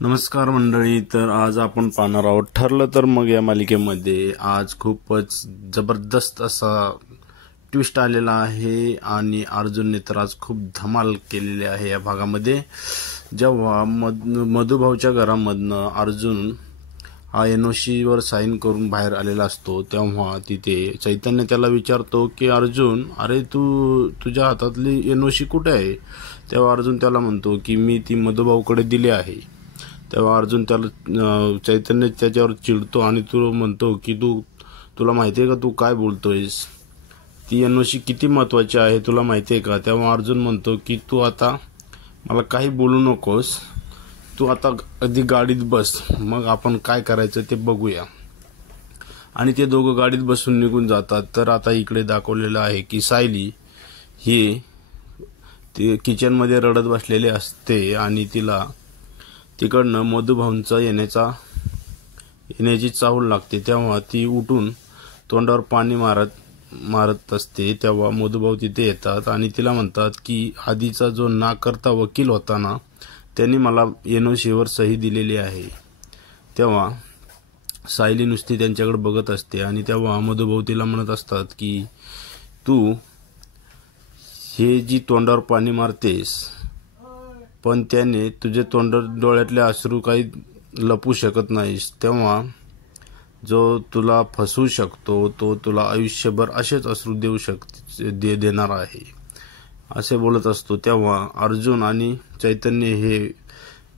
नमस्कार मंडळी. तर आज आपण पाहणार आहोत ठरलं तर मग या मालिकेमध्ये आज खूपच जबरदस्त असा ट्विस्ट आलेला आहे आणि अर्जुनने तर आज खूप धमाल केलेली आहे या भागामध्ये. जेव्हा मधुभाऊच्या घरामधनं अर्जुन हा NOC वर साईन करून बाहेर आलेला असतो तेव्हा तिथे चैतन्य त्याला विचारतो की अर्जुन, अरे तुझ्या हातातली NOC कुठे आहे? तेव्हा अर्जुन त्याला म्हणतो की मी ती मधुभाऊकडे दिली आहे. तेव्हा अर्जुन त्याला चैतन्य त्याच्यावर चिडतो आणि तो म्हणतो की तुला माहिती आहे का तू काय बोलतोयस? ती NOC किती महत्वाची आहे तुला माहिती आहे का? तेव्हा अर्जुन म्हणतो की तू आता मला काही बोलू नकोस, तू आता आधी गाडीत बस, मग आपण काय करायचं ते बघूया. आणि ते दोघं गाडीत बसून निघून जातात. तर आता इकडे दाखवलेलं आहे की सायली ही ती किचनमध्ये रडत बसलेली असते आणि तिला तिकडनं मधुभाऊंचा येण्याची चाहूल लागते. तेव्हा ती उठून तोंडावर पाणी मारत असते. तेव्हा मधुभाऊ तिथे येतात आणि तिला म्हणतात की आधीचा जो नाकर्ता वकील होता ना, त्यांनी मला NOC वर सही दिलेली आहे. तेव्हा सायली नुसती त्यांच्याकडे बघत असते आणि तेव्हा मधुभाऊ तिला म्हणत असतात की तू हे जी तोंडावर पाणी मारतेस पण त्याने तुझे डोळ्यातले अश्रू काही लपू शकत नाहीस. तेव्हा जो तुला फसवू शकतो तो तुला आयुष्यभर असेच अश्रू देणार आहे असे बोलत असतो. तेव्हा अर्जुन आणि चैतन्य हे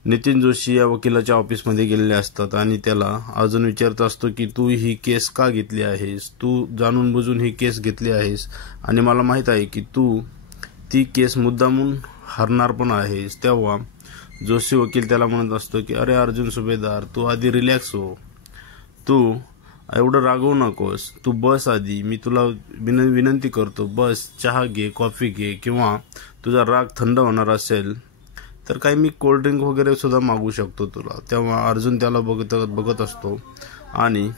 नितीन जोशी या वकिलाच्या ऑफिसमध्ये गेलेले असतात आणि त्याला अर्जुन विचारत असतो की तू ही केस का घेतली आहेस? तू जाणून बुजून ही केस घेतली आहेस आणि मला माहित आहे की तू ती केस मुद्दामून हरणार पण आहेस. तेव्हा जोशी वकील त्याला म्हणत असतो की अरे अर्जुन सुभेदार, तू आधी रिलॅक्स हो, तू एवढं रागवू नकोस, तू बस आधी, मी तुला विनंती करतो बस, चहा घे, कॉफी घे, किंवा तुझा राग थंड होणार असेल तर काही मी कोल्ड्रिंक वगैरे सुद्धा मागू शकतो तुला. तेव्हा अर्जुन त्याला बघत असतो आणि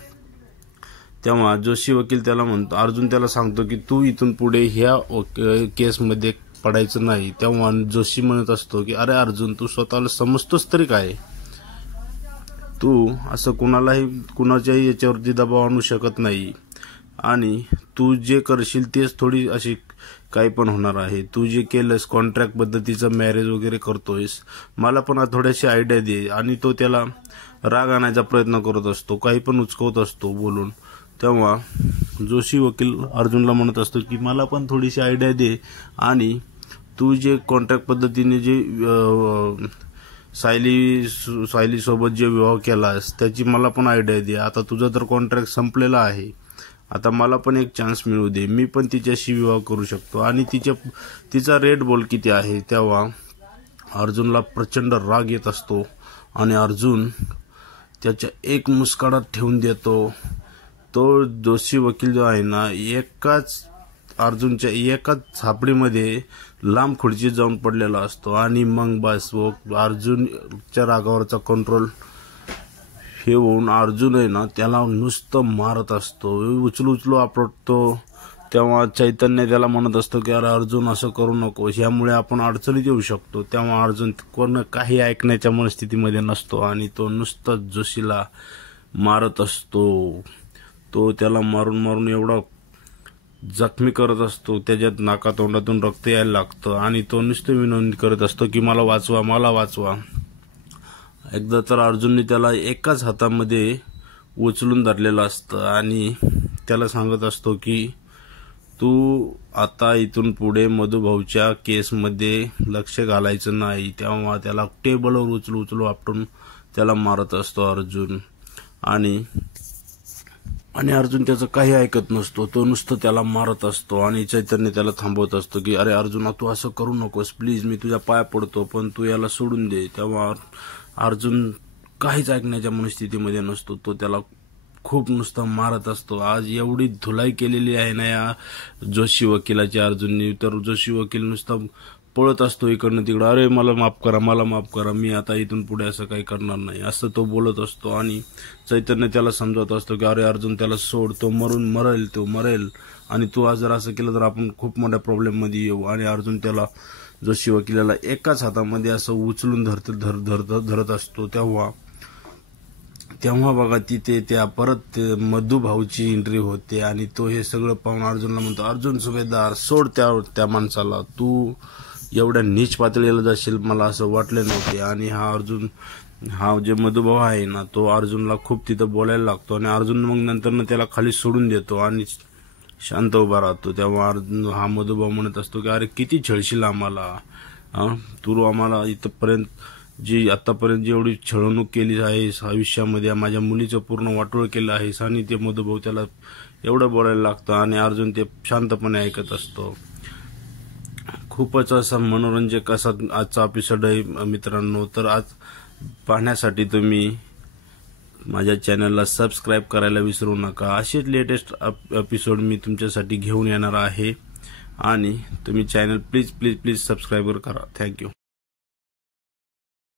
तेव्हा जोशी वकील अर्जुन त्याला सांगतो की तू इथून पुढे ह्या केसमध्ये पडायचं नाही. तेव्हा जोशी म्हणत असतो की अरे अर्जुन, तू स्वतःला समजतोस तरी काय? तू असं कुणाच्याही याच्यावरती दबाव आणू शकत नाही आणि तू जे करशील तेच थोडी अशी काही पण होणार आहे. तू जे केलंस कॉन्ट्रॅक्ट पद्धतीचं मॅरेज वगैरे करतोयस, मला पण थोडीशी आयडिया दे. आणि तो त्याला राग आणायचा प्रयत्न करत असतो, काही पण उचकवत असतो बोलून. तेव्हा जोशी वकील अर्जुनला म्हणत असतो की मला पण थोडीशी आयडिया दे आणि तू जे कॉन्ट्रॅक्ट पद्धतीने जे सायली सोबत जे विवाह केलास त्याची मला पण आयडिया दे. आता तुझा तर कॉन्ट्रॅक्ट संपलेला आहे, आता मला पण एक चान्स मिळू दे, मी पण तिच्याशी विवाह करू शकतो आणि तिचा रेट बोल किती आहे. तेव्हा अर्जुनला प्रचंड राग येत असतो आणि अर्जुन त्याच्या एक मुस्काडात ठेवून देतो. तो जोशी वकील जो आहे ना, अर्जुनच्या एकाच झापडीमध्ये लांब खुर्चीत जाऊन पडलेला असतो आणि मग बस अर्जुनच्या रागावरचा कंट्रोल हे होऊन अर्जुन आहे ना त्याला नुसतं मारत असतो, उचलू आपटतो. तेव्हा चैतन्य त्याला म्हणत असतो की अरे अर्जुन, असं करू नको, ह्यामुळे आपण अडचणीत येऊ शकतो. तेव्हा अर्जुन काही ऐकण्याच्या मनस्थितीमध्ये नसतो आणि तो नुसतं जोशीला मारत असतो. तो त्याला मारून एवढा जखमी करत असतो, त्याच्यात नाकातोंडातून रक्त यायला लागतं आणि तो नुसतं विनंती करत असतो की मला वाचवा. एकदा तर अर्जुनने त्याला एकाच हातामध्ये उचलून धरलेलं असतं आणि त्याला सांगत असतो की तू आता इथून पुढे मधुभाऊच्या केसमध्ये लक्ष घालायचं नाही. तेव्हा त्याला टेबलवर उचलू आपटून त्याला मारत असतो अर्जुन आणि अर्जुन त्याचं काही ऐकत नसतो, तो नुसतं त्याला मारत असतो आणि चैतन्य त्याला थांबवत असतो की अरे अर्जुन, तू असं करू नकोस प्लीज, मी तुझ्या पाया पडतो, पण तू याला सोडून दे. तेव्हा अर्जुन काहीच ऐकण्याच्या मनस्थितीमध्ये नसतो, तो त्याला खूप नुसतं मारत असतो. आज एवढी धुलाई केलेली आहे ना या जोशी वकिलाची अर्जुनने, तर जोशी वकील नुसतं पळत असतो इकडनं तिकडं, अरे मला माफ करा, मी आता इथून पुढे असं काही करणार नाही असं तो बोलत असतो. आणि चैतन्य त्याला समजवत असतो की अरे अर्जुन, त्याला सोड, तो मरेल आणि तू आज जर असं केलं तर आपण खूप मोठ्या प्रॉब्लेम मध्ये येऊ. आणि अर्जुन त्याला जोशी वकिलाला एकाच हातामध्ये असं उचलून धरत असतो, तेव्हा बघा तिथे त्या परत मधू भाऊची एंट्री होते आणि तो हे सगळं पाहून अर्जुनला म्हणतो, अर्जुन सुभेदार सोड त्या माणसाला, तू एवढ्या नीच पातळीला जाशील मला असं वाटले नव्हते. आणि हा जे मधुभाऊ आहे ना, तो अर्जुनला खूप तिथं बोलायला लागतो आणि अर्जुन मग नंतर त्याला खाली सोडून देतो आणि शांत उभा राहतो. तेव्हा हा मधुभाऊ म्हणत असतो की अरे किती छळशील आम्हाला, तू आम्हाला इथपर्यंत आतापर्यंत जेवढी छळवणूक केली आहेस आयुष्यामध्ये, माझ्या मुलीचं पूर्ण वाटोळ केलं आहेस. आणि ते मधुभाऊ त्याला एवढं बोलायला लागतं आणि अर्जुन ते शांतपणे ऐकत असतो. खूपच असा मनोरंजक असा आजचा एपिसोड आहे मित्रांनो. तर आज पाहण्यासाठी तुम्ही माझ्या चॅनलला सबस्क्राईब करायला विसरू नका. असेच लेटेस्ट एपिसोड मी तुमच्यासाठी घेऊन येणार आहे आणि तुम्ही चॅनल प्लीज सबस्क्राईब करा. थँक्यू.